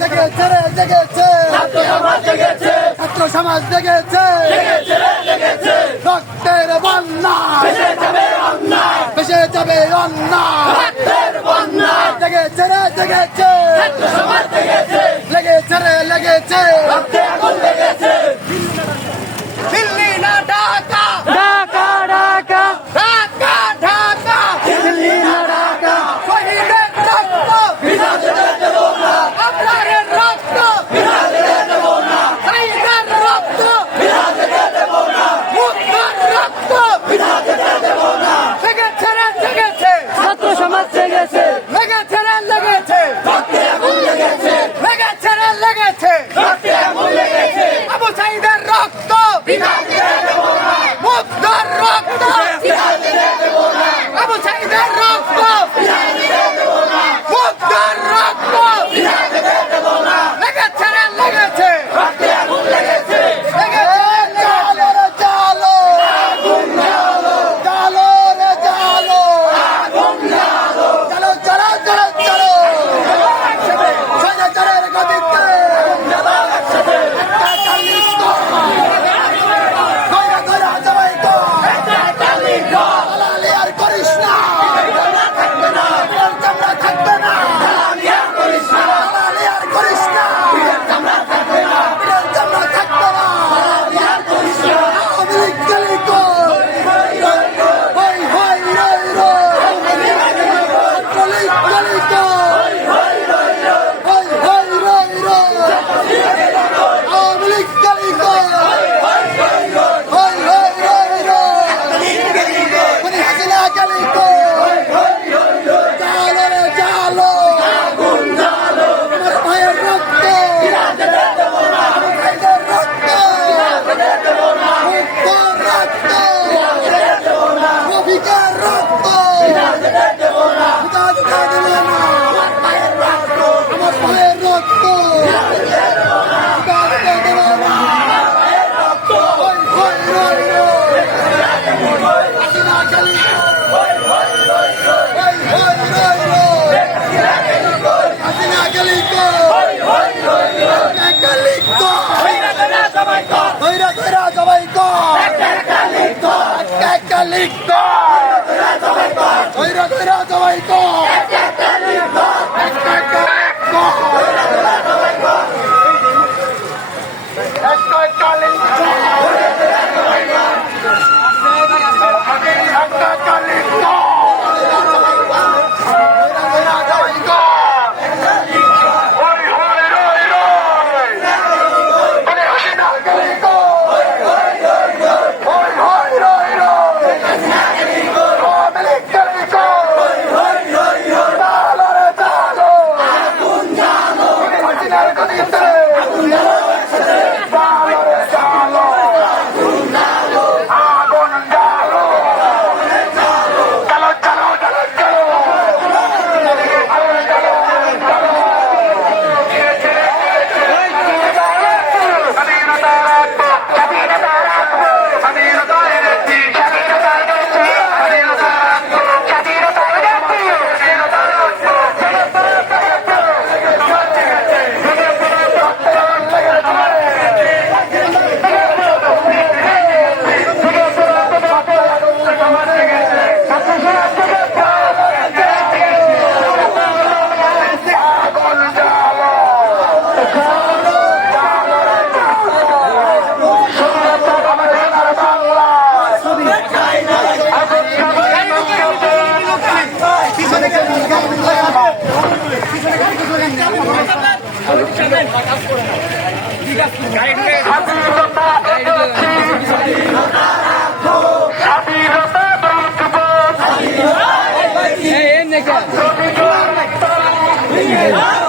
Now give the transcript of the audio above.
জেগেছে রে জেগেছে, ছাত্র সমাজ জেগেছে, রক্তের বন্যা ভেসে যাবে অন্যায়, জেগেছে রে জেগেছে, লেগেছে রে লেগেছে, দিল্লি না ঢাকা, ঢাকা ঢাকা ঢাকা ঢাকা, দিল্লি না ঢাকা শহীদের রক্ত বিনাশে দেব না, আপনারের রক্ত বিনাশে দেব না, শহীদের রক্ত বিনাশে দেব না, মুক্তির রক্ত বিনাশে দেব না। লেগেছে রে জেগেছে, ছাত্র সমাজ জেগেছে, লেগেছে রে লেগেছে, রক্তে আগুন লেগেছে, লেগেছে রে লেগেছে, রক্তে আগুন লেগেছে, আবু সাঈদের রক্ত বিনাশে দেব না, মুক্তির রক্ত বিনাশে দেব না, আবু সাঈদের রক্ত বিনাশে দেব না, মুক্তির রক্ত বিনাশে দেব না, লেগেছে রে লেগেছে, রক্তে আগুন লেগেছে, চালো রে চালো, আগুন জ্বালো, চালো রে চালো, আগুন জ্বালো, চালো চালো চালো চালো, স্বৈরাচারের গতিতে একসাথে, একটা কালিস্ত, কইরা কইরা জবাই কর, একটা কালি ঘর, দালালি আর করিস না, থাকবে না, বিড়াল চামড়া থাকবে না, দালালি আর করিস না, দালালি আর করিস না, চামড়া থাকবে না, বিড়াল চামড়া থাকবে না, দালালি আর করিস না, আওয়ামী লীগ গলি কর, হই হই রই রই, ছাত্রলীগ গলি কর, হই হই রই রই, আওয়ামী লীগ গলি কর, হই হই রই রই, খুনি হাসিনা গলি কর, চালো রে চালো, আমার ভাইয়ের রক্ত, ভাইদের রক্ত, মুক্তর রক্ত, রফিকের রক্ত, জুতা জুতা দিবে না, আমার ভাইয়ের রক্ত, জুতা জুতা দিবে না, হই হই রই রই, হাসিনা গলি কর, হই হই রই রই, হাসিনা গলি কর, গলি কর, ধৈরা ধৈরা জবাই কর, একটা লিখ কর, ধৈরা ধৈরা জবাই কর, একটা কর, একটা লিখ এই